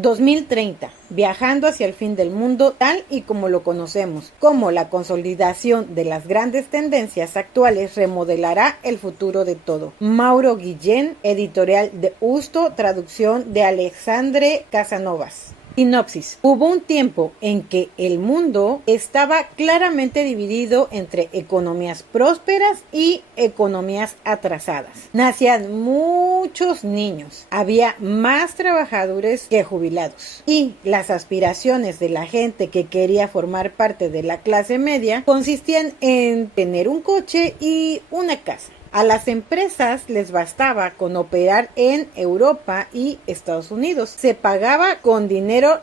2030, viajando hacia el fin del mundo tal y como lo conocemos, como la consolidación de las grandes tendencias actuales remodelará el futuro de todo. Mauro Guillén, editorial de Usto, traducción de Alexandre Casanovas. Sinopsis. Hubo un tiempo en que el mundo estaba claramente dividido entre economías prósperas y economías atrasadas. Nacían muchos niños, había más trabajadores que jubilados y las aspiraciones de la gente que quería formar parte de la clase media consistían en tener un coche y una casa. A las empresas les bastaba con operar en Europa y Estados Unidos. Se pagaba con dinero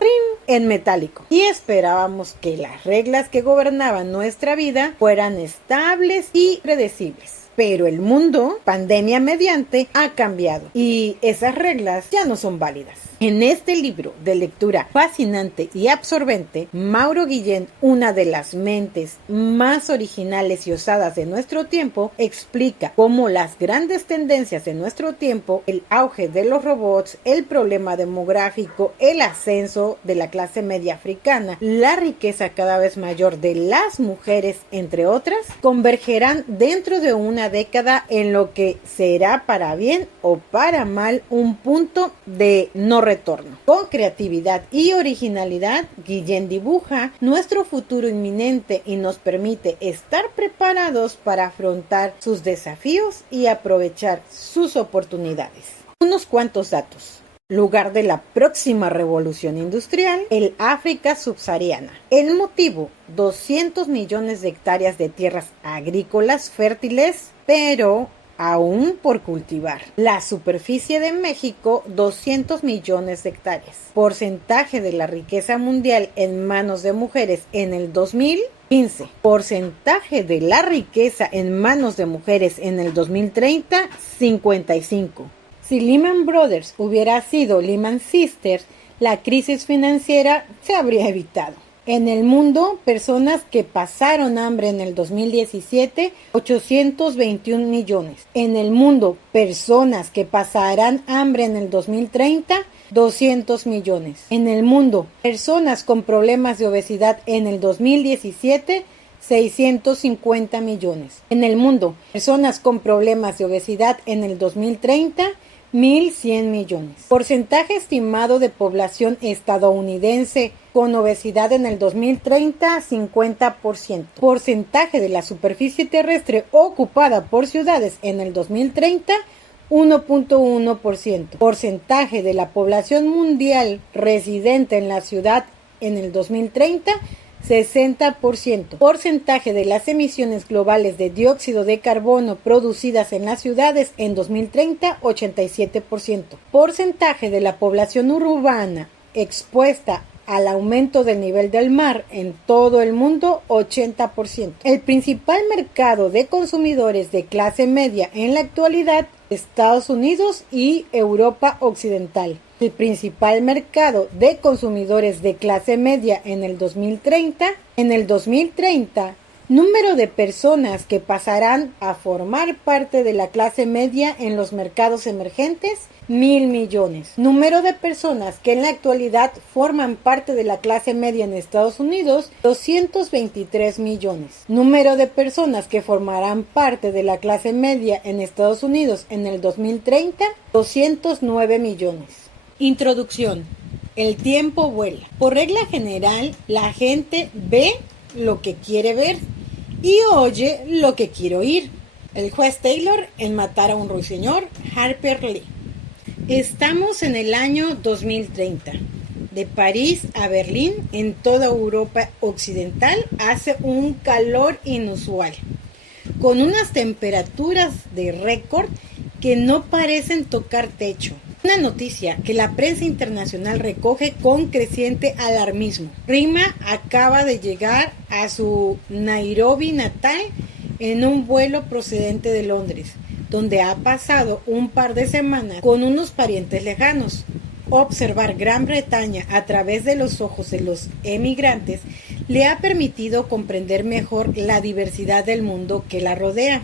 en metálico y esperábamos que las reglas que gobernaban nuestra vida fueran estables y predecibles. Pero el mundo, pandemia mediante, ha cambiado y esas reglas ya no son válidas. En este libro de lectura fascinante y absorbente, Mauro Guillén, una de las mentes más originales y osadas de nuestro tiempo, explica cómo las grandes tendencias de nuestro tiempo, el auge de los robots, el problema demográfico, el ascenso de la clase media africana, la riqueza cada vez mayor de las mujeres, entre otras, convergerán dentro de una década en lo que será para bien o para mal un punto de no retorno. Con creatividad y originalidad, Guillén dibuja nuestro futuro inminente y nos permite estar preparados para afrontar sus desafíos y aprovechar sus oportunidades. Unos cuantos datos. Lugar de la próxima revolución industrial, el África subsahariana. El motivo, 200 millones de hectáreas de tierras agrícolas fértiles, pero aún por cultivar. La superficie de México, 200 millones de hectáreas. Porcentaje de la riqueza mundial en manos de mujeres en el 2015. Porcentaje de la riqueza en manos de mujeres en el 2030, 55. Si Lehman Brothers hubiera sido Lehman Sisters, la crisis financiera se habría evitado. En el mundo, personas que pasaron hambre en el 2017, 821 millones. En el mundo, personas que pasarán hambre en el 2030, 200 millones. En el mundo, personas con problemas de obesidad en el 2017, 650 millones. En el mundo, personas con problemas de obesidad en el 2030, 1.100 millones. Porcentaje estimado de población estadounidense con obesidad en el 2030, 50%. Porcentaje de la superficie terrestre ocupada por ciudades en el 2030, 1.1%. Porcentaje de la población mundial residente en la ciudad en el 2030, 60%. Porcentaje de las emisiones globales de dióxido de carbono producidas en las ciudades en 2030, 87%. Porcentaje de la población urbana expuesta al aumento del nivel del mar en todo el mundo, 80%. El principal mercado de consumidores de clase media en la actualidad, Estados Unidos y Europa Occidental. El principal mercado de consumidores de clase media en el 2030, número de personas que pasarán a formar parte de la clase media en los mercados emergentes, 1.000 millones. Número de personas que en la actualidad forman parte de la clase media en Estados Unidos, 223 millones. Número de personas que formarán parte de la clase media en Estados Unidos en el 2030, 209 millones. Introducción. El tiempo vuela. Por regla general, la gente ve lo que quiere ver y oye lo que quiere oír. El juez Taylor en Matar a un ruiseñor, Harper Lee. Estamos en el año 2030. De París a Berlín, en toda Europa Occidental, hace un calor inusual, con unas temperaturas de récord que no parecen tocar techo. Una noticia que la prensa internacional recoge con creciente alarmismo. Rima acaba de llegar a su Nairobi natal en un vuelo procedente de Londres, donde ha pasado un par de semanas con unos parientes lejanos. Observar Gran Bretaña a través de los ojos de los emigrantes le ha permitido comprender mejor la diversidad del mundo que la rodea.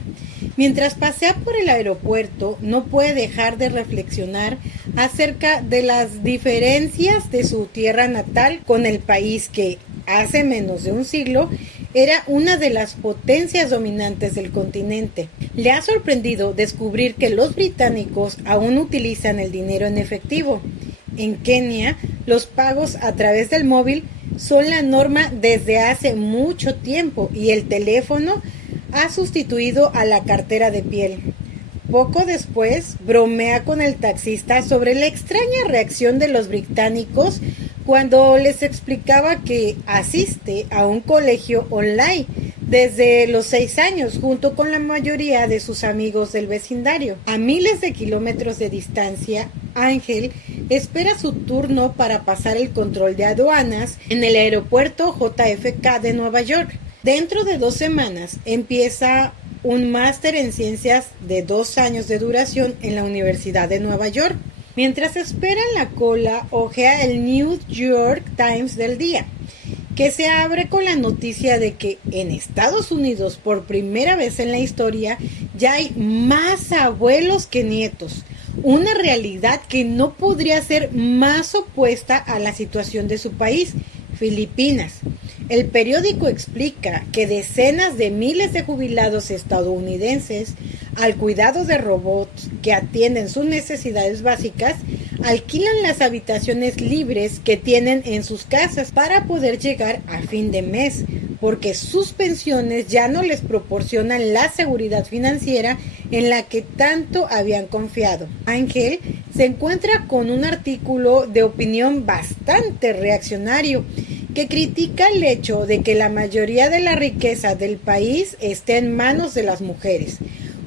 Mientras pasea por el aeropuerto, no puede dejar de reflexionar acerca de las diferencias de su tierra natal con el país que, hace menos de un siglo, era una de las potencias dominantes del continente. Le ha sorprendido descubrir que los británicos aún utilizan el dinero en efectivo. En Kenia, los pagos a través del móvil son la norma desde hace mucho tiempo y el teléfono ha sustituido a la cartera de piel. Poco después, bromea con el taxista sobre la extraña reacción de los británicos cuando les explicaba que asiste a un colegio online desde los 6 años junto con la mayoría de sus amigos del vecindario. A miles de kilómetros de distancia, Ángel espera su turno para pasar el control de aduanas en el aeropuerto JFK de Nueva York. Dentro de 2 semanas empieza un máster en ciencias de 2 años de duración en la Universidad de Nueva York. Mientras espera en la cola, ojea el New York Times del día, que se abre con la noticia de que en Estados Unidos, por primera vez en la historia, ya hay más abuelos que nietos. Una realidad que no podría ser más opuesta a la situación de su país, Filipinas. El periódico explica que decenas de miles de jubilados estadounidenses, al cuidado de robots que atienden sus necesidades básicas, alquilan las habitaciones libres que tienen en sus casas para poder llegar a fin de mes, porque sus pensiones ya no les proporcionan la seguridad financiera en la que tanto habían confiado. Ángel se encuentra con un artículo de opinión bastante reaccionario que critica el hecho de que la mayoría de la riqueza del país esté en manos de las mujeres,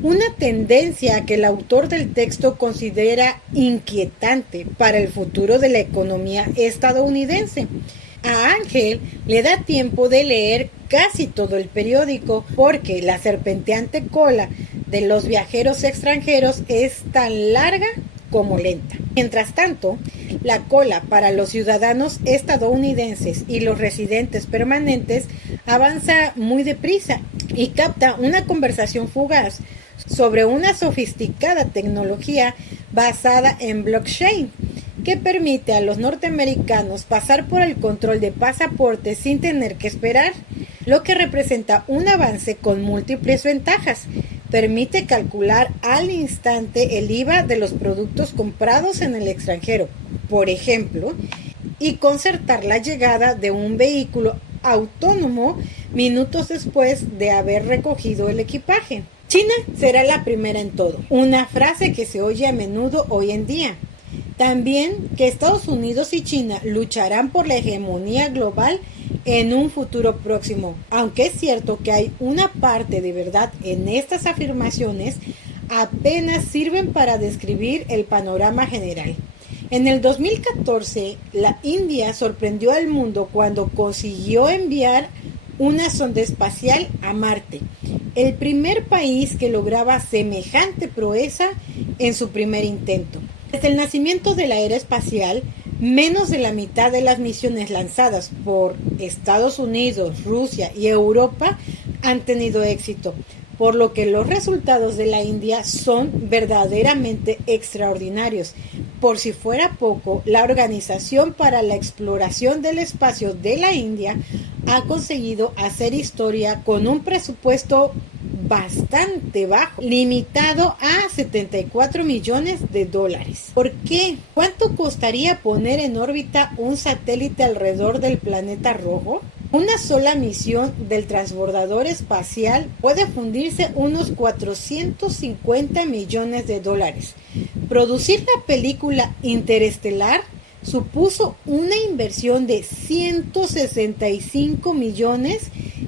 una tendencia que el autor del texto considera inquietante para el futuro de la economía estadounidense. A Ángel le da tiempo de leer casi todo el periódico porque la serpenteante cola de los viajeros extranjeros es tan larga como lenta. Mientras tanto, la cola para los ciudadanos estadounidenses y los residentes permanentes avanza muy deprisa y capta una conversación fugaz sobre una sofisticada tecnología basada en blockchain que permite a los norteamericanos pasar por el control de pasaportes sin tener que esperar, lo que representa un avance con múltiples ventajas. Permite calcular al instante el IVA de los productos comprados en el extranjero, por ejemplo, y concertar la llegada de un vehículo autónomo minutos después de haber recogido el equipaje. China será la primera en todo, una frase que se oye a menudo hoy en día. También que Estados Unidos y China lucharán por la hegemonía global en un futuro próximo. Aunque es cierto que hay una parte de verdad en estas afirmaciones, apenas sirven para describir el panorama general. En el 2014, la India sorprendió al mundo cuando consiguió enviar una sonda espacial a Marte, el primer país que lograba semejante proeza en su primer intento. Desde el nacimiento de la era espacial, menos de la mitad de las misiones lanzadas por Estados Unidos, Rusia y Europa han tenido éxito, por lo que los resultados de la India son verdaderamente extraordinarios. Por si fuera poco, la Organización para la Exploración del Espacio de la India ha conseguido hacer historia con un presupuesto bastante bajo, limitado a $74 millones. ¿Por qué? ¿Cuánto costaría poner en órbita un satélite alrededor del planeta rojo? Una sola misión del transbordador espacial puede fundirse unos $450 millones. Producir la película Interestelar supuso una inversión de 165 millones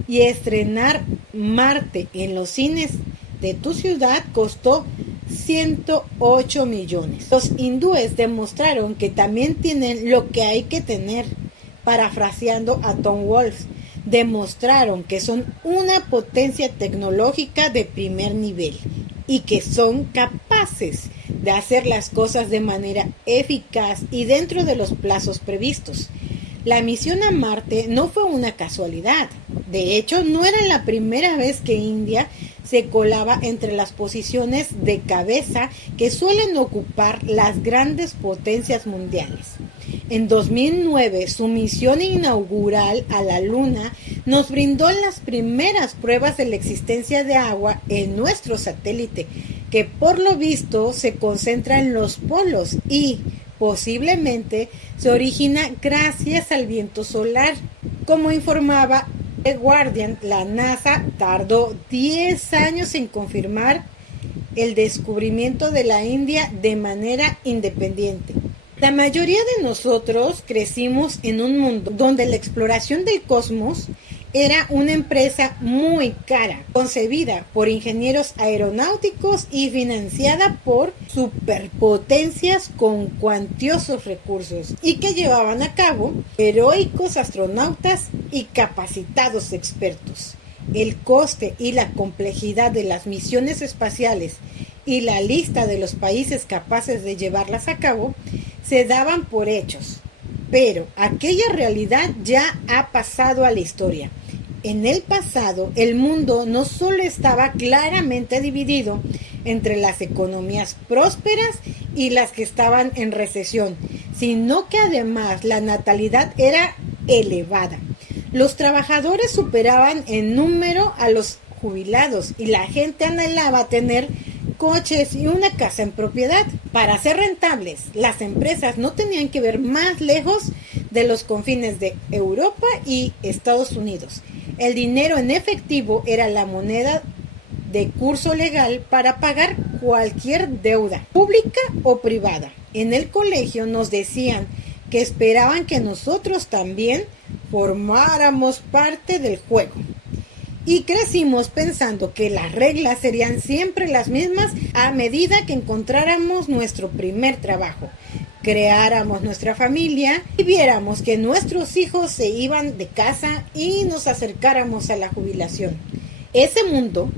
y estrenar Marte en los cines de tu ciudad costó 108 millones. Los hindúes demostraron que también tienen lo que hay que tener. Parafraseando a Tom Wolfe, demostraron que son una potencia tecnológica de primer nivel y que son capaces de hacer las cosas de manera eficaz y dentro de los plazos previstos. La misión a Marte no fue una casualidad. De hecho, no era la primera vez que India se colaba entre las posiciones de cabeza que suelen ocupar las grandes potencias mundiales. En 2009, su misión inaugural a la Luna nos brindó las primeras pruebas de la existencia de agua en nuestro satélite, que por lo visto se concentra en los polos y posiblemente se origina gracias al viento solar. Como informaba The Guardian, la NASA tardó 10 años en confirmar el descubrimiento de la India de manera independiente. La mayoría de nosotros crecimos en un mundo donde la exploración del cosmos era una empresa muy cara, concebida por ingenieros aeronáuticos y financiada por superpotencias con cuantiosos recursos, y que llevaban a cabo heroicos astronautas y capacitados expertos. El coste y la complejidad de las misiones espaciales y la lista de los países capaces de llevarlas a cabo se daban por hechos. Pero aquella realidad ya ha pasado a la historia. En el pasado, el mundo no solo estaba claramente dividido entre las economías prósperas y las que estaban en recesión, sino que además la natalidad era elevada. Los trabajadores superaban en número a los jubilados y la gente anhelaba tener coches y una casa en propiedad. Para ser rentables, las empresas no tenían que ver más lejos de los confines de Europa y Estados Unidos. El dinero en efectivo era la moneda de curso legal para pagar cualquier deuda, pública o privada. En el colegio nos decían que esperaban que nosotros también formáramos parte del juego. Y crecimos pensando que las reglas serían siempre las mismas a medida que encontráramos nuestro primer trabajo, creáramos nuestra familia y viéramos que nuestros hijos se iban de casa y nos acercáramos a la jubilación. Ese mundo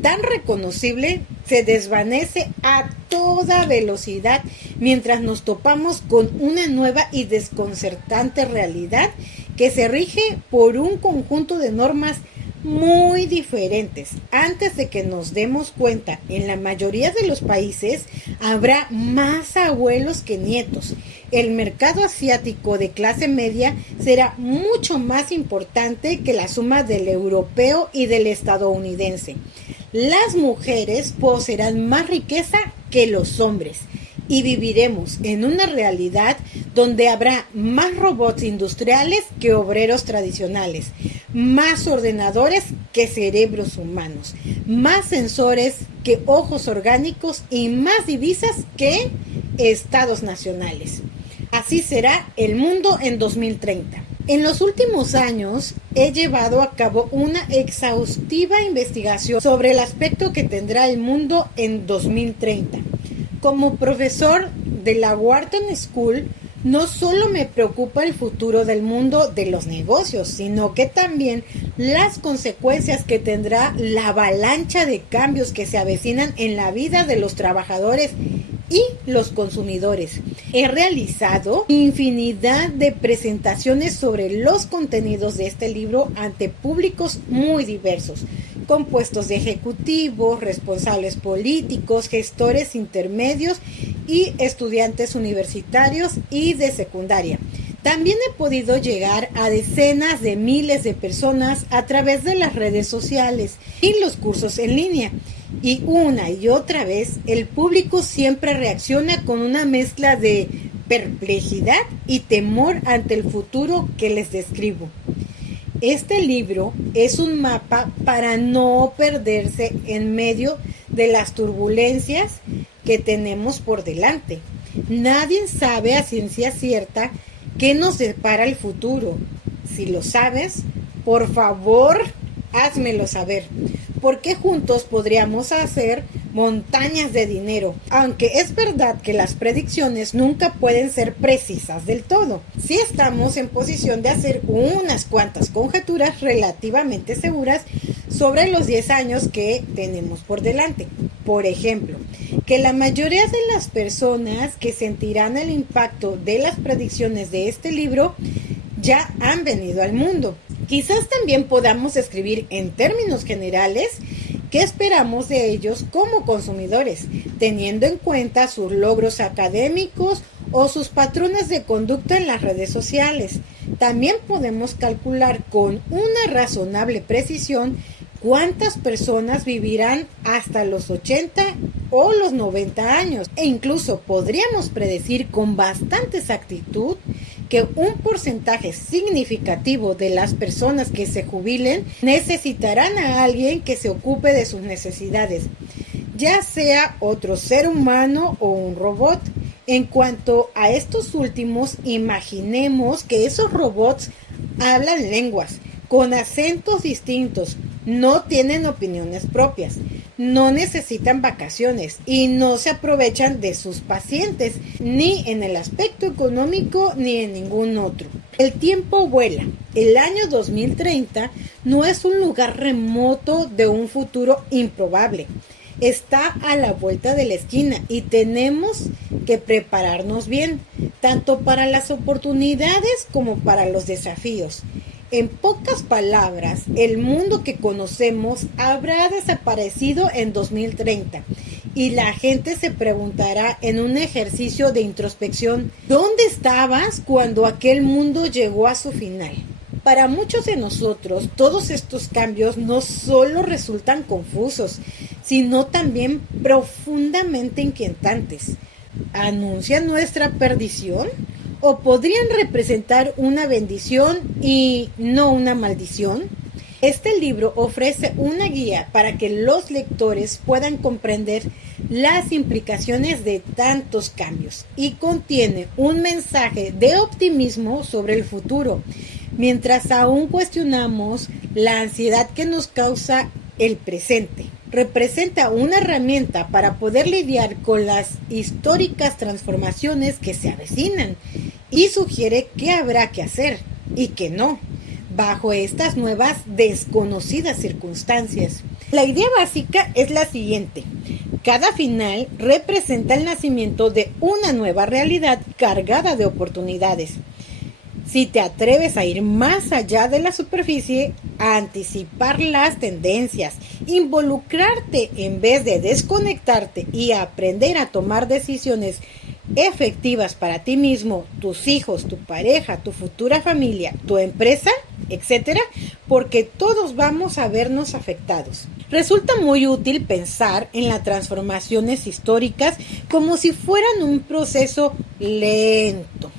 tan reconocible se desvanece a toda velocidad mientras nos topamos con una nueva y desconcertante realidad que se rige por un conjunto de normas muy diferentes. Antes de que nos demos cuenta, en la mayoría de los países habrá más abuelos que nietos. El mercado asiático de clase media será mucho más importante que la suma del europeo y del estadounidense. Las mujeres poseerán más riqueza que los hombres y viviremos en una realidad donde habrá más robots industriales que obreros tradicionales, más ordenadores que cerebros humanos, más sensores que ojos orgánicos y más divisas que estados nacionales. Así será el mundo en 2030. En los últimos años he llevado a cabo una exhaustiva investigación sobre el aspecto que tendrá el mundo en 2030. Como profesor de la Wharton School, no solo me preocupa el futuro del mundo de los negocios, sino que también las consecuencias que tendrá la avalancha de cambios que se avecinan en la vida de los trabajadores y los consumidores. He realizado infinidad de presentaciones sobre los contenidos de este libro ante públicos muy diversos, compuestos de ejecutivos, responsables políticos, gestores intermedios y estudiantes universitarios y de secundaria. También he podido llegar a decenas de miles de personas a través de las redes sociales y los cursos en línea. Y una y otra vez el público siempre reacciona con una mezcla de perplejidad y temor ante el futuro que les describo. Este libro es un mapa para no perderse en medio de las turbulencias que tenemos por delante. Nadie sabe a ciencia cierta qué nos depara el futuro. Si lo sabes, por favor, házmelo saber, porque juntos podríamos hacer montañas de dinero, aunque es verdad que las predicciones nunca pueden ser precisas del todo. Sí estamos en posición de hacer unas cuantas conjeturas relativamente seguras sobre los 10 años que tenemos por delante. Por ejemplo, que la mayoría de las personas que sentirán el impacto de las predicciones de este libro ya han venido al mundo. Quizás también podamos escribir en términos generales qué esperamos de ellos como consumidores, teniendo en cuenta sus logros académicos o sus patrones de conducta en las redes sociales. También podemos calcular con una razonable precisión cuántas personas vivirán hasta los 80 o los 90 años, e incluso podríamos predecir con bastante exactitud que un porcentaje significativo de las personas que se jubilen necesitarán a alguien que se ocupe de sus necesidades, ya sea otro ser humano o un robot. En cuanto a estos últimos, imaginemos que esos robots hablan lenguas, con acentos distintos, no tienen opiniones propias, no necesitan vacaciones y no se aprovechan de sus pacientes, ni en el aspecto económico ni en ningún otro. El tiempo vuela. El año 2030 no es un lugar remoto de un futuro improbable. Está a la vuelta de la esquina y tenemos que prepararnos bien, tanto para las oportunidades como para los desafíos. En pocas palabras, el mundo que conocemos habrá desaparecido en 2030 y la gente se preguntará en un ejercicio de introspección, ¿dónde estabas cuando aquel mundo llegó a su final? Para muchos de nosotros, todos estos cambios no solo resultan confusos, sino también profundamente inquietantes. ¿Anuncian nuestra perdición? ¿O podrían representar una bendición y no una maldición? Este libro ofrece una guía para que los lectores puedan comprender las implicaciones de tantos cambios y contiene un mensaje de optimismo sobre el futuro, mientras aún cuestionamos la ansiedad que nos causa el presente. Representa una herramienta para poder lidiar con las históricas transformaciones que se avecinan y sugiere qué habrá que hacer y qué no, bajo estas nuevas desconocidas circunstancias. La idea básica es la siguiente: cada final representa el nacimiento de una nueva realidad cargada de oportunidades. Si te atreves a ir más allá de la superficie, a anticipar las tendencias, involucrarte en vez de desconectarte y aprender a tomar decisiones efectivas para ti mismo, tus hijos, tu pareja, tu futura familia, tu empresa, etcétera, porque todos vamos a vernos afectados. Resulta muy útil pensar en las transformaciones históricas como si fueran un proceso lento,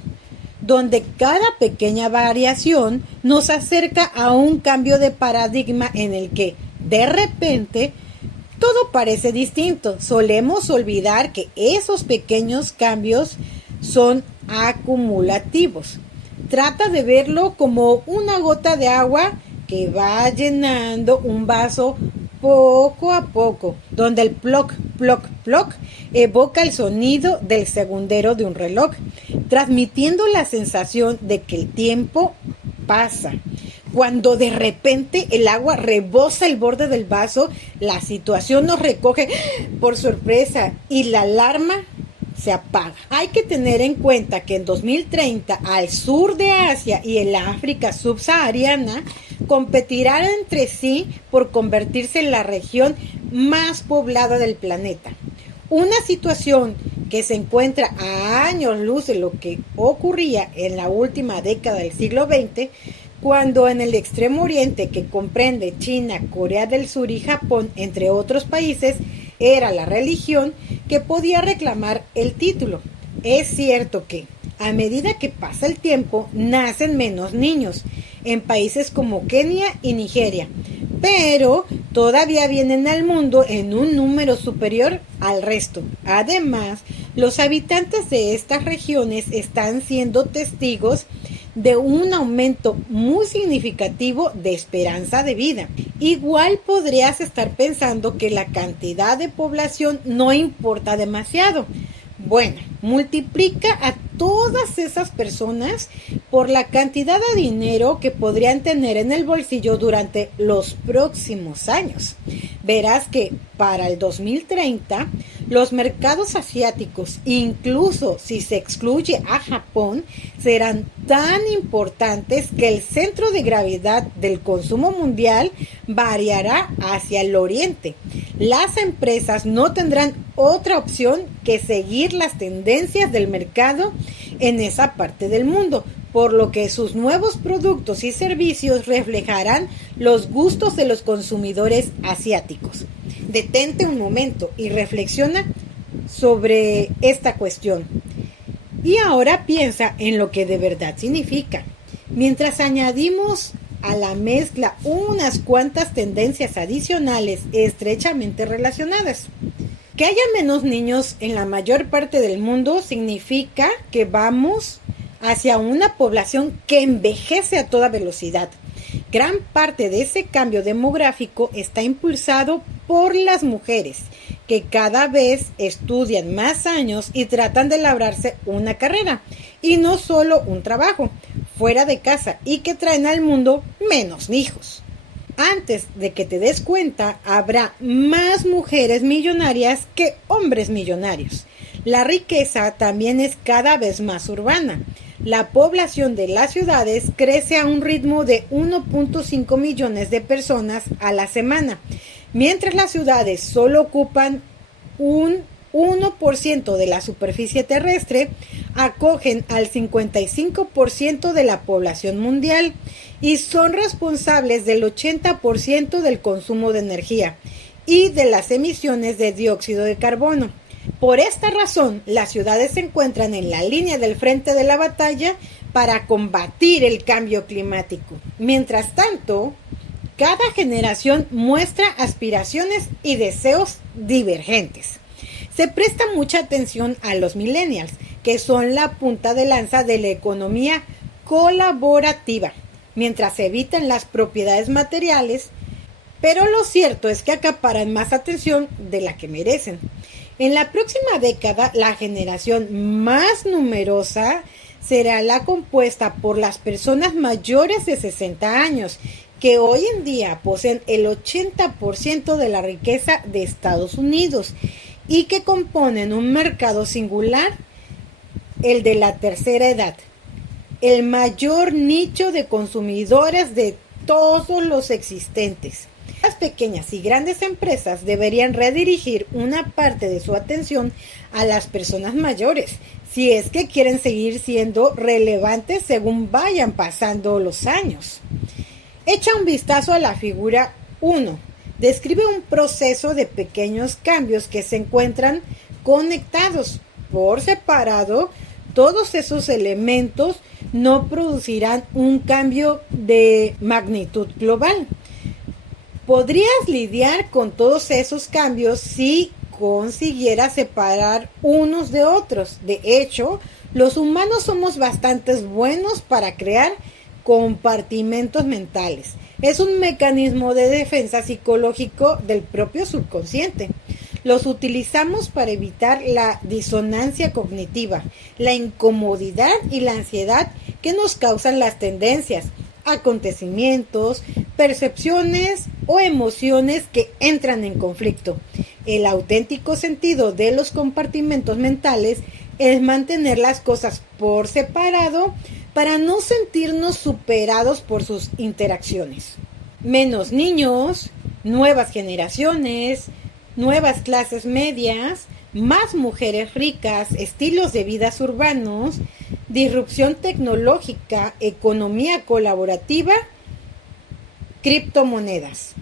donde cada pequeña variación nos acerca a un cambio de paradigma en el que, de repente, todo parece distinto. Solemos olvidar que esos pequeños cambios son acumulativos. Trata de verlo como una gota de agua que va llenando un vaso poco a poco, donde el ploc, ploc, ploc evoca el sonido del segundero de un reloj, transmitiendo la sensación de que el tiempo pasa. Cuando de repente el agua rebosa el borde del vaso, la situación nos recoge por sorpresa y la alarma se apaga. Hay que tener en cuenta que en 2030 al sur de Asia y el África subsahariana competirán entre sí por convertirse en la región más poblada del planeta. Una situación que se encuentra a años luz de lo que ocurría en la última década del siglo XX, cuando en el Extremo Oriente, que comprende China, Corea del Sur y Japón, entre otros países, era la religión que podía reclamar el título. Es cierto que, a medida que pasa el tiempo, nacen menos niños en países como Kenia y Nigeria, pero todavía vienen al mundo en un número superior al resto. Además, los habitantes de estas regiones están siendo testigos de un aumento muy significativo de esperanza de vida. Igual podrías estar pensando que la cantidad de población no importa demasiado. Bueno, multiplica a todas esas personas por la cantidad de dinero que podrían tener en el bolsillo durante los próximos años. Verás que para el 2030, los mercados asiáticos, incluso si se excluye a Japón, serán tan importantes que el centro de gravedad del consumo mundial variará hacia el oriente. Las empresas no tendrán otra opción que seguir las tendencias del mercado en esa parte del mundo, por lo que sus nuevos productos y servicios reflejarán los gustos de los consumidores asiáticos. Detente un momento y reflexiona sobre esta cuestión. Y ahora piensa en lo que de verdad significa. Mientras añadimos a la mezcla unas cuantas tendencias adicionales estrechamente relacionadas. Que haya menos niños en la mayor parte del mundo significa que vamos hacia una población que envejece a toda velocidad. Gran parte de ese cambio demográfico está impulsado por las mujeres, que cada vez estudian más años y tratan de labrarse una carrera, y no solo un trabajo, fuera de casa, y que traen al mundo menos hijos. Antes de que te des cuenta, habrá más mujeres millonarias que hombres millonarios. La riqueza también es cada vez más urbana. La población de las ciudades crece a un ritmo de 1.5 millones de personas a la semana, mientras las ciudades solo ocupan un 1% de la superficie terrestre, acogen al 55% de la población mundial y son responsables del 80% del consumo de energía y de las emisiones de dióxido de carbono. Por esta razón, las ciudades se encuentran en la línea del frente de la batalla para combatir el cambio climático. Mientras tanto, cada generación muestra aspiraciones y deseos divergentes. Se presta mucha atención a los millennials, que son la punta de lanza de la economía colaborativa, mientras evitan las propiedades materiales, pero lo cierto es que acaparan más atención de la que merecen. En la próxima década, la generación más numerosa será la compuesta por las personas mayores de 60 años, que hoy en día poseen el 80% de la riqueza de Estados Unidos y que componen un mercado singular, el de la tercera edad, el mayor nicho de consumidores de todos los existentes. Las pequeñas y grandes empresas deberían redirigir una parte de su atención a las personas mayores, si es que quieren seguir siendo relevantes según vayan pasando los años. Echa un vistazo a la figura 1. Describe un proceso de pequeños cambios que se encuentran conectados por separado. Todos esos elementos no producirán un cambio de magnitud global. Podrías lidiar con todos esos cambios si consiguieras separar unos de otros. De hecho, los humanos somos bastante buenos para crear compartimentos mentales. Es un mecanismo de defensa psicológico del propio subconsciente. Los utilizamos para evitar la disonancia cognitiva, la incomodidad y la ansiedad que nos causan las tendencias, acontecimientos, percepciones o emociones que entran en conflicto. El auténtico sentido de los compartimentos mentales es mantener las cosas por separado para no sentirnos superados por sus interacciones. Menos niños, nuevas generaciones, nuevas clases medias, más mujeres ricas, estilos de vida urbanos, disrupción tecnológica, economía colaborativa, criptomonedas.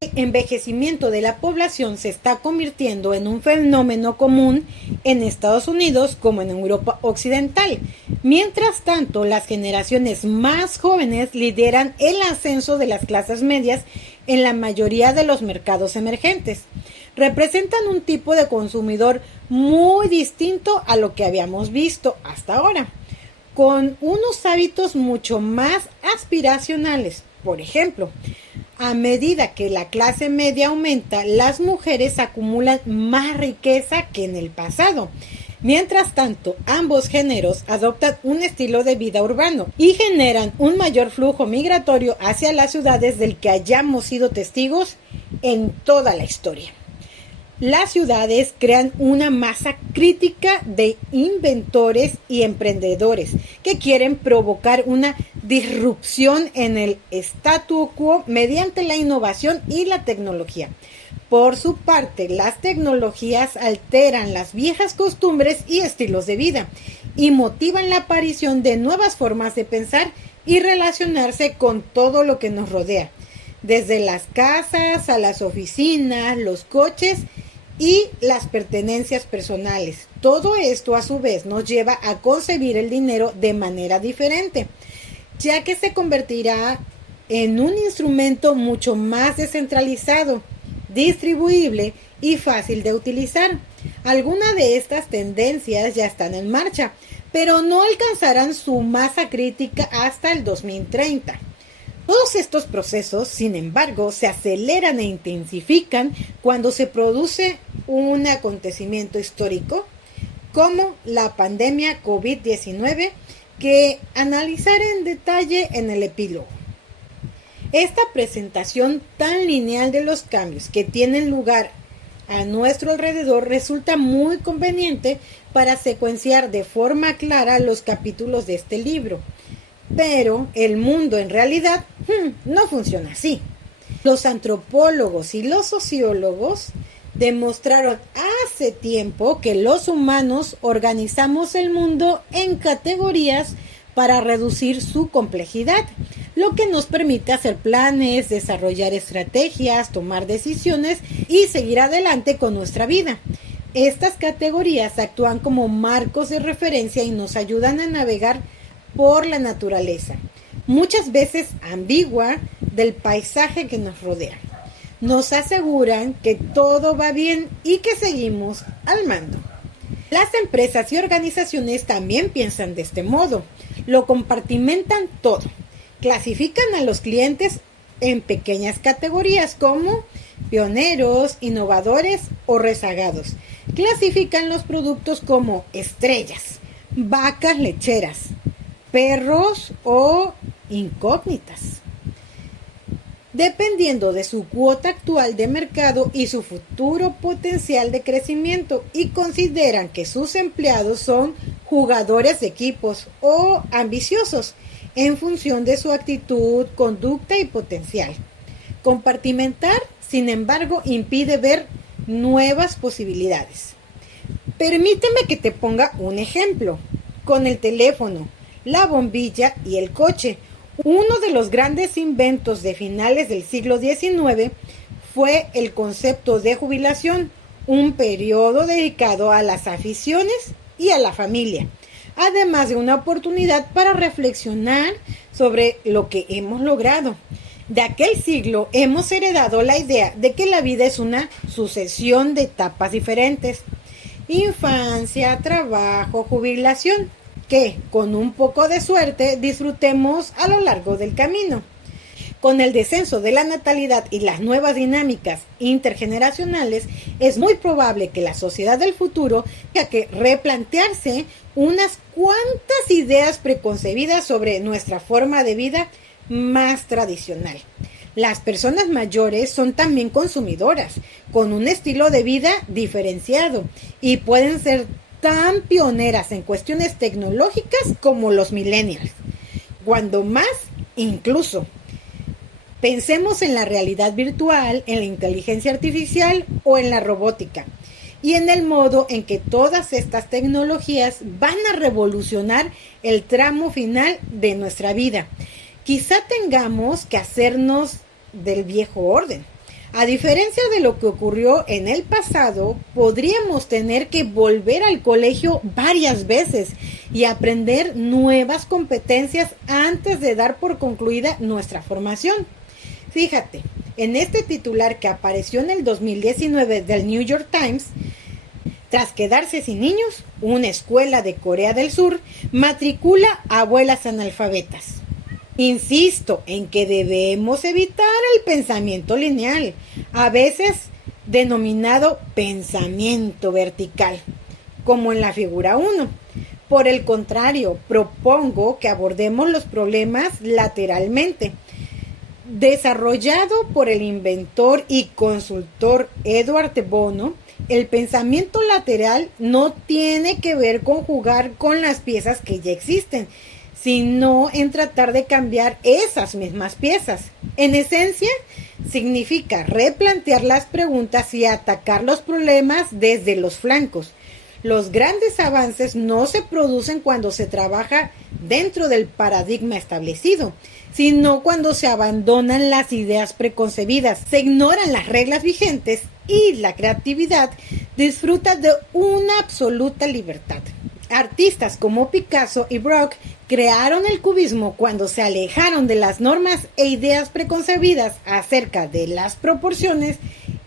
El envejecimiento de la población se está convirtiendo en un fenómeno común en Estados Unidos como en Europa Occidental. Mientras tanto, las generaciones más jóvenes lideran el ascenso de las clases medias en la mayoría de los mercados emergentes. Representan un tipo de consumidor muy distinto a lo que habíamos visto hasta ahora, con unos hábitos mucho más aspiracionales. Por ejemplo, a medida que la clase media aumenta, las mujeres acumulan más riqueza que en el pasado. Mientras tanto, ambos géneros adoptan un estilo de vida urbano y generan un mayor flujo migratorio hacia las ciudades del que hayamos sido testigos en toda la historia. Las ciudades crean una masa crítica de inventores y emprendedores que quieren provocar una disrupción en el statu quo mediante la innovación y la tecnología. Por su parte, las tecnologías alteran las viejas costumbres y estilos de vida y motivan la aparición de nuevas formas de pensar y relacionarse con todo lo que nos rodea, desde las casas a las oficinas, los coches y las pertenencias personales. Todo esto a su vez nos lleva a concebir el dinero de manera diferente, ya que se convertirá en un instrumento mucho más descentralizado, distribuible y fácil de utilizar. Algunas de estas tendencias ya están en marcha, pero no alcanzarán su masa crítica hasta el 2030. Todos estos procesos, sin embargo, se aceleran e intensifican cuando se produce un acontecimiento histórico como la pandemia COVID-19, que analizaré en detalle en el epílogo. Esta presentación tan lineal de los cambios que tienen lugar a nuestro alrededor resulta muy conveniente para secuenciar de forma clara los capítulos de este libro. Pero el mundo en realidad no funciona así. Los antropólogos y los sociólogos demostraron hace tiempo que los humanos organizamos el mundo en categorías para reducir su complejidad, lo que nos permite hacer planes, desarrollar estrategias, tomar decisiones y seguir adelante con nuestra vida. Estas categorías actúan como marcos de referencia y nos ayudan a navegar por la naturaleza, muchas veces ambigua, del paisaje que nos rodea. Nos aseguran que todo va bien y que seguimos al mando. Las empresas y organizaciones también piensan de este modo. Lo compartimentan todo. Clasifican a los clientes en pequeñas categorías como pioneros, innovadores o rezagados. Clasifican los productos como estrellas, vacas lecheras, perros o incógnitas, dependiendo de su cuota actual de mercado y su futuro potencial de crecimiento, y consideran que sus empleados son jugadores de equipos o ambiciosos en función de su actitud, conducta y potencial. Compartimentar, sin embargo, impide ver nuevas posibilidades. Permíteme que te ponga un ejemplo. Con el teléfono, la bombilla y el coche. Uno de los grandes inventos de finales del siglo XIX fue el concepto de jubilación, un periodo dedicado a las aficiones y a la familia, además de una oportunidad para reflexionar sobre lo que hemos logrado. De aquel siglo hemos heredado la idea de que la vida es una sucesión de etapas diferentes: infancia, trabajo, jubilación, que con un poco de suerte disfrutemos a lo largo del camino. Con el descenso de la natalidad y las nuevas dinámicas intergeneracionales, es muy probable que la sociedad del futuro tenga que replantearse unas cuantas ideas preconcebidas sobre nuestra forma de vida más tradicional. Las personas mayores son también consumidoras, con un estilo de vida diferenciado, y pueden ser tan pioneras en cuestiones tecnológicas como los millennials. Cuando más, incluso. Pensemos en la realidad virtual, en la inteligencia artificial o en la robótica, y en el modo en que todas estas tecnologías van a revolucionar el tramo final de nuestra vida. Quizá tengamos que hacernos del viejo orden. A diferencia de lo que ocurrió en el pasado, podríamos tener que volver al colegio varias veces y aprender nuevas competencias antes de dar por concluida nuestra formación. Fíjate, en este titular que apareció en el 2019 del New York Times, tras quedarse sin niños, una escuela de Corea del Sur matricula a abuelas analfabetas. Insisto en que debemos evitar el pensamiento lineal, a veces denominado pensamiento vertical. como en la figura 1. Por el contrario, propongo que abordemos los problemas lateralmente. Desarrollado por el inventor y consultor Edward de Bono, el pensamiento lateral no tiene que ver con jugar con las piezas que ya existen, sino en tratar de cambiar esas mismas piezas. En esencia, significa replantear las preguntas y atacar los problemas desde los flancos. Los grandes avances no se producen cuando se trabaja dentro del paradigma establecido, sino cuando se abandonan las ideas preconcebidas, se ignoran las reglas vigentes y la creatividad disfruta de una absoluta libertad. Artistas como Picasso y Braque crearon el cubismo cuando se alejaron de las normas e ideas preconcebidas acerca de las proporciones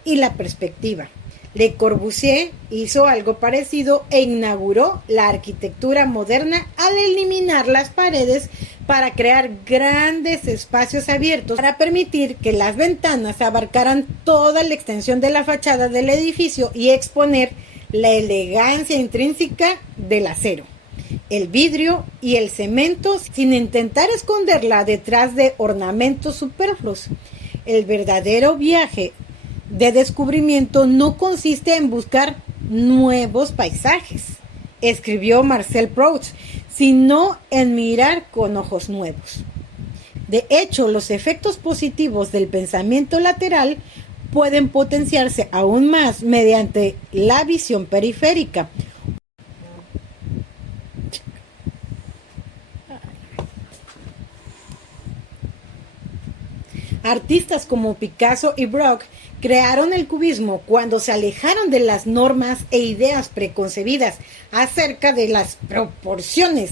y la perspectiva. Le Corbusier hizo algo parecido e inauguró la arquitectura moderna al eliminar las paredes para crear grandes espacios abiertos para permitir que las ventanas abarcaran toda la extensión de la fachada del edificio y exponer la elegancia intrínseca del acero, el vidrio y el cemento sin intentar esconderla detrás de ornamentos superfluos. El verdadero viaje de descubrimiento no consiste en buscar nuevos paisajes, escribió Marcel Proust, sino en mirar con ojos nuevos. De hecho, los efectos positivos del pensamiento lateral pueden potenciarse aún más mediante la visión periférica. Artistas como Picasso y Braque crearon el cubismo cuando se alejaron de las normas e ideas preconcebidas acerca de las proporciones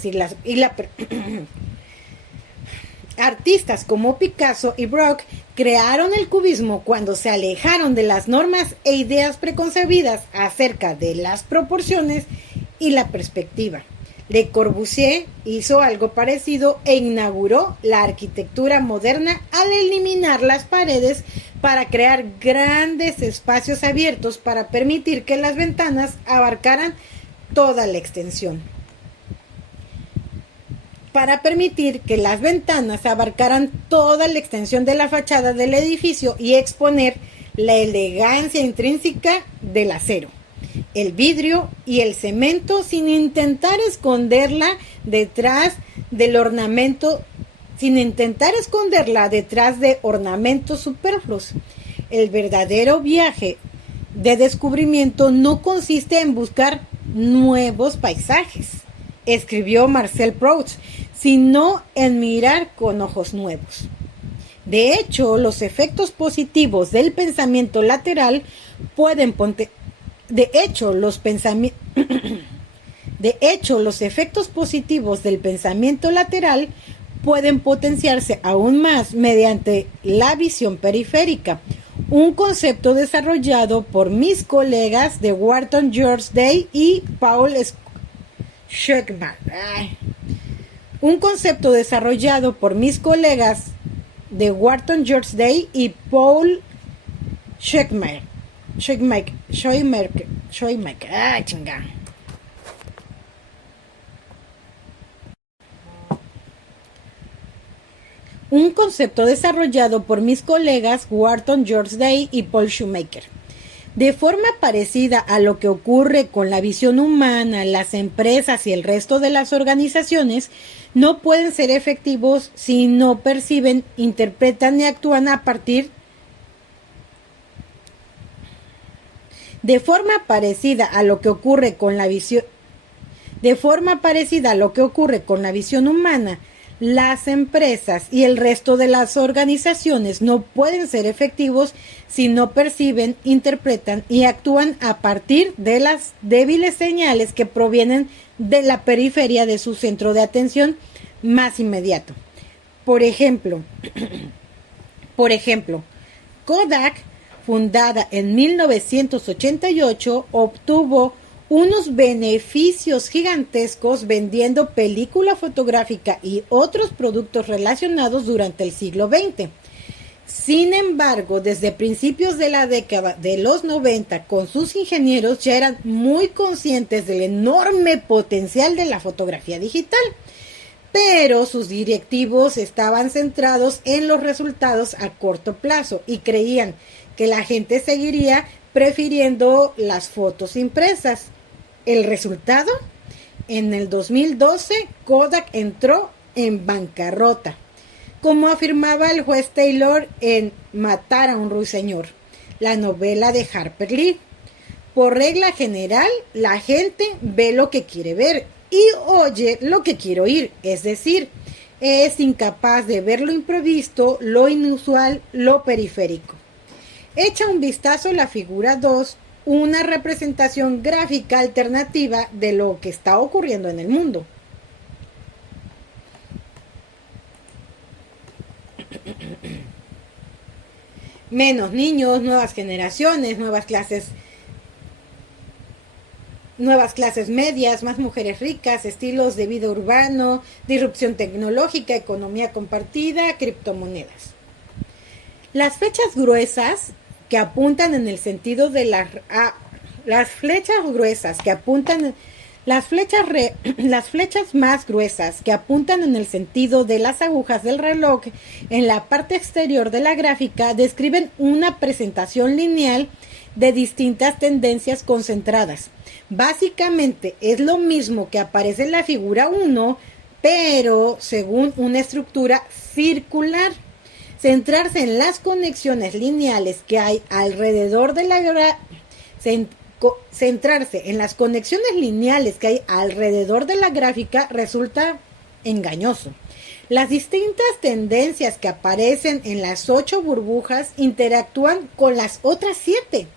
Artistas como Picasso y Braque crearon el cubismo cuando se alejaron de las normas e ideas preconcebidas acerca de las proporciones y la perspectiva. Le Corbusier hizo algo parecido e inauguró la arquitectura moderna al eliminar las paredes para crear grandes espacios abiertos para permitir que las ventanas abarcaran toda la extensión. De la fachada del edificio y exponer la elegancia intrínseca del acero, el vidrio y el cemento sin intentar esconderla detrás de ornamentos superfluos. El verdadero viaje de descubrimiento no consiste en buscar nuevos paisajes, escribió Marcel Proust, sino en mirar con ojos nuevos. De hecho, los efectos positivos del pensamiento lateral pueden potenciarse aún más mediante la visión periférica, un concepto desarrollado por mis colegas de Wharton George Day y Paul Schweikart. Un concepto desarrollado por mis colegas Wharton George Day y Paul Shoemaker. De forma parecida a lo que ocurre con la visión humana, las empresas y el resto de las organizaciones no pueden ser efectivos si no perciben, interpretan y actúan a partir de forma parecida a lo que ocurre con la visión humana, las empresas y el resto de las organizaciones no pueden ser efectivos si no perciben, interpretan y actúan a partir de las débiles señales que provienen de la periferia de su centro de atención más inmediato. Por ejemplo, Kodak, fundada en 1988, obtuvo unos beneficios gigantescos vendiendo película fotográfica y otros productos relacionados durante el siglo XX. Sin embargo, desde principios de la década de los 90, con sus ingenieros ya eran muy conscientes del enorme potencial de la fotografía digital, pero sus directivos estaban centrados en los resultados a corto plazo y creían que la gente seguiría prefiriendo las fotos impresas. ¿El resultado? En el 2012, Kodak entró en bancarrota, como afirmaba el juez Taylor en Matar a un ruiseñor, la novela de Harper Lee. Por regla general, la gente ve lo que quiere ver y oye lo que quiere oír, es decir, es incapaz de ver lo imprevisto, lo inusual, lo periférico. Echa un vistazo a la figura 2, una representación gráfica alternativa de lo que está ocurriendo en el mundo. Menos niños, nuevas generaciones, nuevas clases medias, más mujeres ricas, estilos de vida urbano, disrupción tecnológica, economía compartida, criptomonedas. Las flechas gruesas que apuntan en el sentido de las flechas más gruesas que apuntan en el sentido de las agujas del reloj en la parte exterior de la gráfica describen una presentación lineal de distintas tendencias concentradas. Básicamente es lo mismo que aparece en la figura 1, pero según una estructura circular. Centrarse en las conexiones lineales que hay alrededor de la gráfica resulta engañoso. Las distintas tendencias que aparecen en las 8 burbujas interactúan con las otras 7.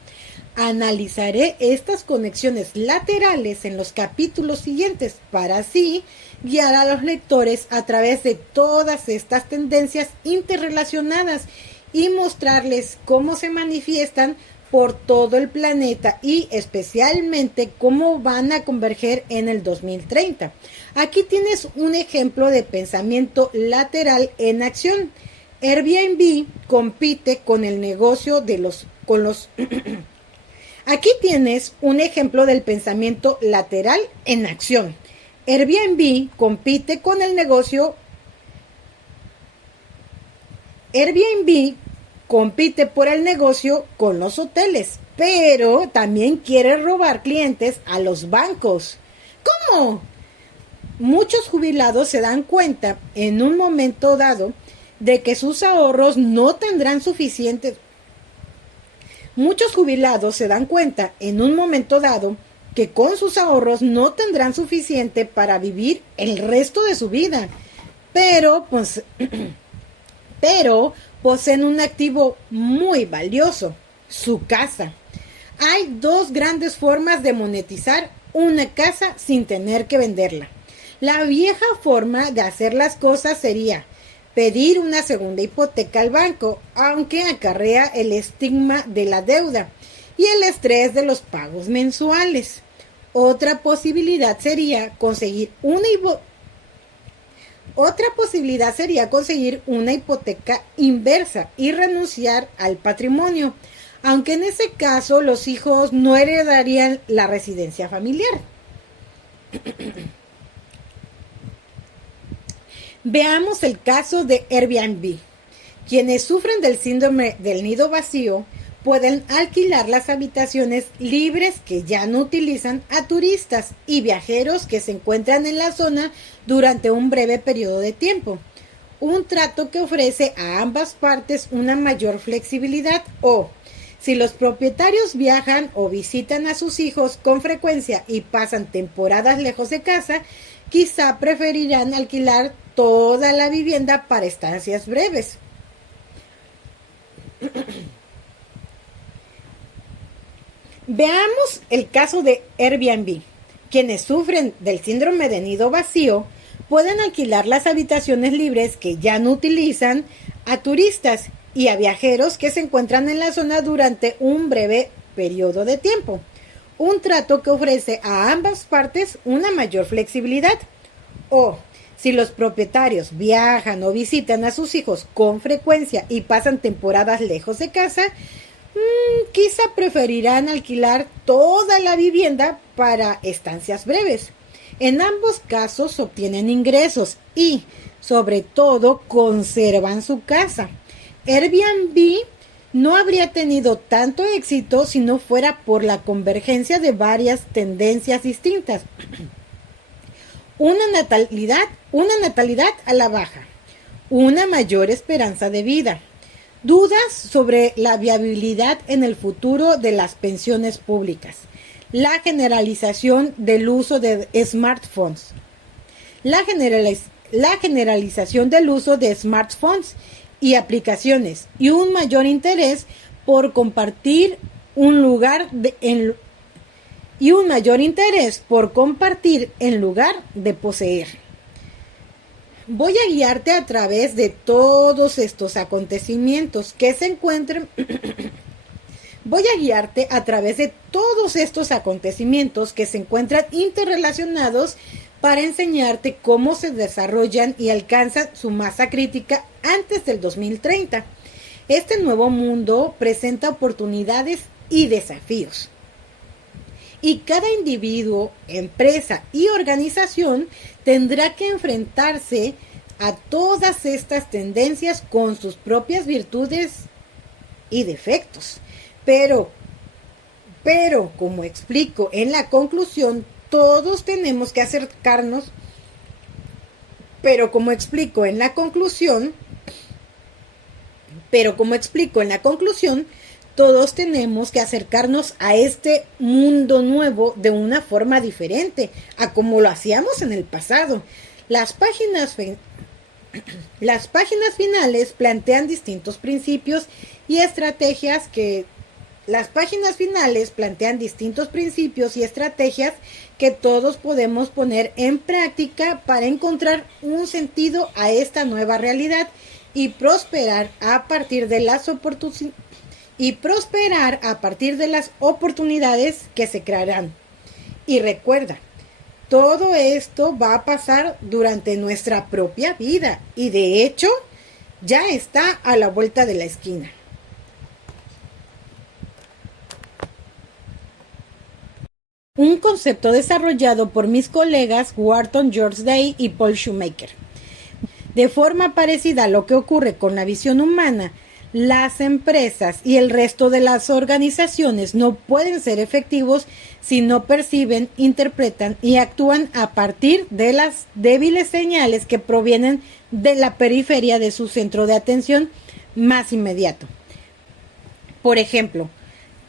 Analizaré estas conexiones laterales en los capítulos siguientes para así guiar a los lectores a través de todas estas tendencias interrelacionadas y mostrarles cómo se manifiestan por todo el planeta y especialmente cómo van a converger en el 2030. Aquí tienes un ejemplo de pensamiento lateral en acción. Airbnb compite con el negocio Aquí tienes un ejemplo del pensamiento lateral en acción. Airbnb compite con el negocio. Airbnb compite por el negocio con los hoteles, pero también quiere robar clientes a los bancos. ¿Cómo? Muchos jubilados se dan cuenta en un momento dado de que sus ahorros no tendrán suficientes. Muchos jubilados se dan cuenta en un momento dado que con sus ahorros no tendrán suficiente para vivir el resto de su vida, pero poseen un activo muy valioso, su casa. Hay 2 grandes formas de monetizar una casa sin tener que venderla. La vieja forma de hacer las cosas sería pedir una segunda hipoteca al banco, aunque acarrea el estigma de la deuda y el estrés de los pagos mensuales. Otra posibilidad sería conseguir una hipoteca inversa y renunciar al patrimonio, aunque en ese caso los hijos no heredarían la residencia familiar. Veamos el caso de Airbnb. Quienes sufren del síndrome del nido vacío pueden alquilar las habitaciones libres que ya no utilizan a turistas y viajeros que se encuentran en la zona durante un breve periodo de tiempo. Un trato que ofrece a ambas partes una mayor flexibilidad o, si los propietarios viajan o visitan a sus hijos con frecuencia y pasan temporadas lejos de casa, quizá preferirán alquilar toda la vivienda para estancias breves. Veamos el caso de Airbnb. Quienes sufren del síndrome de nido vacío pueden alquilar las habitaciones libres que ya no utilizan a turistas y a viajeros que se encuentran en la zona durante un breve periodo de tiempo. Un trato que ofrece a ambas partes una mayor flexibilidad. O, Si los propietarios viajan o visitan a sus hijos con frecuencia y pasan temporadas lejos de casa, quizá preferirán alquilar toda la vivienda para estancias breves. En ambos casos obtienen ingresos y, sobre todo, conservan su casa. Airbnb no habría tenido tanto éxito si no fuera por la convergencia de varias tendencias distintas. Una natalidad a la baja, una mayor esperanza de vida, dudas sobre la viabilidad en el futuro de las pensiones públicas, la generalización del uso de smartphones, la generalización del uso de smartphones y aplicaciones y un mayor interés por compartir un lugar en lugar de poseer. Voy a guiarte a través de todos estos acontecimientos que se encuentran interrelacionados para enseñarte cómo se desarrollan y alcanzan su masa crítica antes del 2030. Este nuevo mundo presenta oportunidades y desafíos. Y cada individuo, empresa y organización tendrá que enfrentarse a todas estas tendencias con sus propias virtudes y defectos. Pero, como explico en la conclusión, todos tenemos que acercarnos. Todos tenemos que acercarnos a este mundo nuevo de una forma diferente a como lo hacíamos en el pasado. Las páginas finales plantean distintos principios y estrategias que todos podemos poner en práctica para encontrar un sentido a esta nueva realidad y prosperar a partir de las oportunidades que se crearán. Y recuerda, todo esto va a pasar durante nuestra propia vida y de hecho ya está a la vuelta de la esquina. Un concepto desarrollado por mis colegas Wharton George Day y Paul Shoemaker. De forma parecida a lo que ocurre con la visión humana, las empresas y el resto de las organizaciones no pueden ser efectivos si no perciben, interpretan y actúan a partir de las débiles señales que provienen de la periferia de su centro de atención más inmediato. Por ejemplo,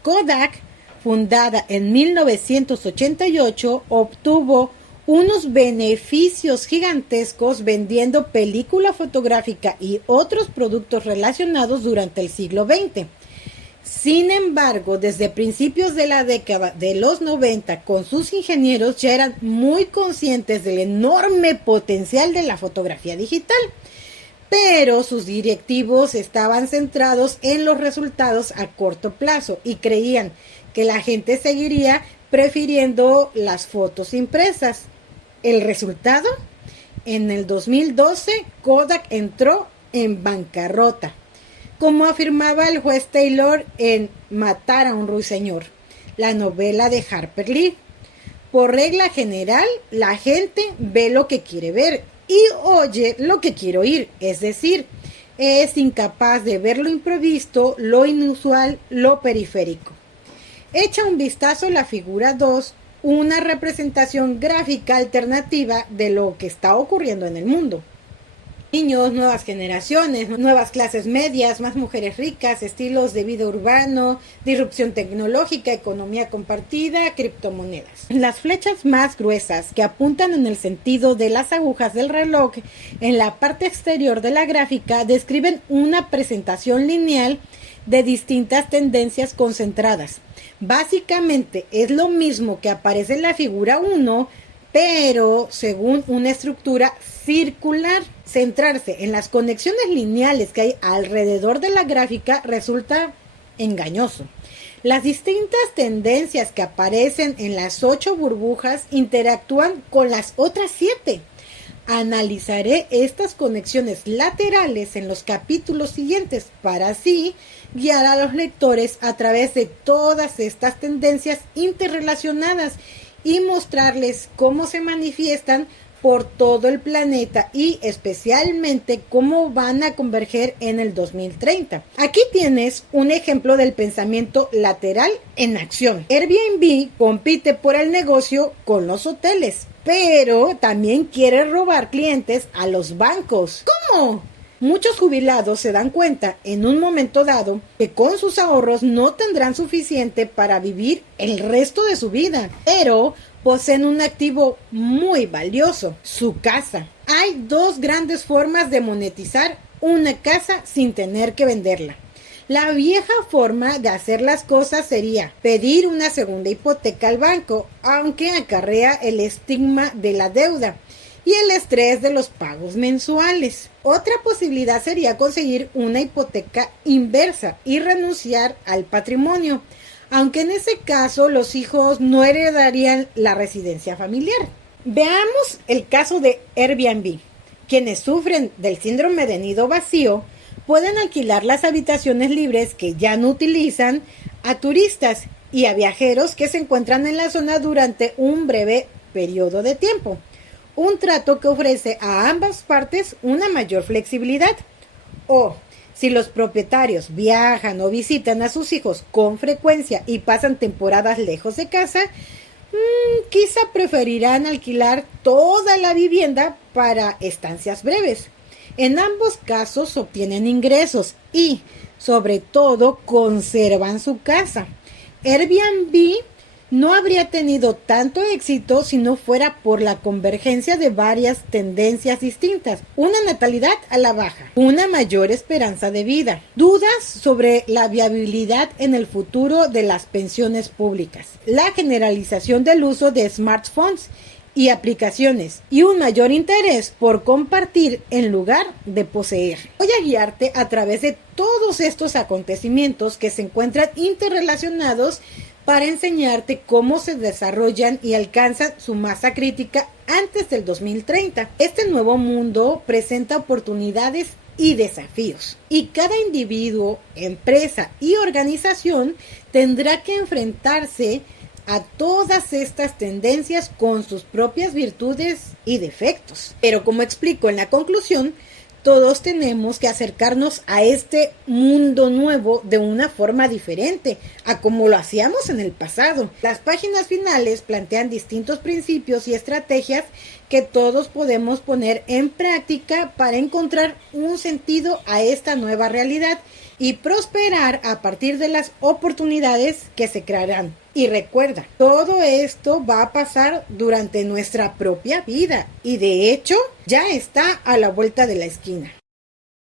Kodak, fundada en 1988, obtuvo unos beneficios gigantescos vendiendo película fotográfica y otros productos relacionados durante el siglo XX. Sin embargo, desde principios de la década de los 90, con sus ingenieros ya eran muy conscientes del enorme potencial de la fotografía digital, pero sus directivos estaban centrados en los resultados a corto plazo y creían que la gente seguiría prefiriendo las fotos impresas. ¿El resultado? En el 2012, Kodak entró en bancarrota, como afirmaba el juez Taylor en Matar a un ruiseñor, la novela de Harper Lee. Por regla general, la gente ve lo que quiere ver y oye lo que quiere oír, es decir, es incapaz de ver lo imprevisto, lo inusual, lo periférico. Echa un vistazo a la figura 2, una representación gráfica alternativa de lo que está ocurriendo en el mundo. Niños, nuevas generaciones, nuevas clases medias, más mujeres ricas, estilos de vida urbano, disrupción tecnológica, economía compartida, criptomonedas. Las flechas más gruesas que apuntan en el sentido de las agujas del reloj en la parte exterior de la gráfica describen una presentación lineal de distintas tendencias concentradas. Básicamente es lo mismo que aparece en la figura 1, pero según una estructura circular. Centrarse en las conexiones lineales que hay alrededor de la gráfica resulta engañoso. Las distintas tendencias que aparecen en las 8 burbujas interactúan con las otras 7. Analizaré estas conexiones laterales en los capítulos siguientes para así guiar a los lectores a través de todas estas tendencias interrelacionadas y mostrarles cómo se manifiestan por todo el planeta y especialmente cómo van a converger en el 2030. Aquí tienes un ejemplo del pensamiento lateral en acción. Airbnb compite por el negocio con los hoteles, pero también quiere robar clientes a los bancos. ¿Cómo? Muchos jubilados se dan cuenta en un momento dado que con sus ahorros no tendrán suficiente para vivir el resto de su vida, pero poseen un activo muy valioso, su casa. Hay dos grandes formas de monetizar una casa sin tener que venderla. La vieja forma de hacer las cosas sería pedir una segunda hipoteca al banco, aunque acarrea el estigma de la deuda y el estrés de los pagos mensuales. Otra posibilidad sería conseguir una hipoteca inversa y renunciar al patrimonio, aunque en ese caso los hijos no heredarían la residencia familiar. Veamos el caso de Airbnb. Quienes sufren del síndrome de nido vacío pueden alquilar las habitaciones libres que ya no utilizan a turistas y a viajeros que se encuentran en la zona durante un breve periodo de tiempo. Un trato que ofrece a ambas partes una mayor flexibilidad. O, si los propietarios viajan o visitan a sus hijos con frecuencia y pasan temporadas lejos de casa, quizá preferirán alquilar toda la vivienda para estancias breves. En ambos casos obtienen ingresos y, sobre todo, conservan su casa. Airbnb no habría tenido tanto éxito si no fuera por la convergencia de varias tendencias distintas. Una natalidad a la baja, una mayor esperanza de vida, dudas sobre la viabilidad en el futuro de las pensiones públicas, la generalización del uso de smartphones y aplicaciones y un mayor interés por compartir en lugar de poseer. Voy a guiarte a través de todos estos acontecimientos que se encuentran interrelacionados para enseñarte cómo se desarrollan y alcanzan su masa crítica antes del 2030. Este nuevo mundo presenta oportunidades y desafíos, y cada individuo, empresa y organización tendrá que enfrentarse a todas estas tendencias con sus propias virtudes y defectos. Pero como explico en la conclusión, todos tenemos que acercarnos a este mundo nuevo de una forma diferente a como lo hacíamos en el pasado. Las páginas finales plantean distintos principios y estrategias que todos podemos poner en práctica para encontrar un sentido a esta nueva realidad y prosperar a partir de las oportunidades que se crearán. Y recuerda, todo esto va a pasar durante nuestra propia vida y de hecho ya está a la vuelta de la esquina.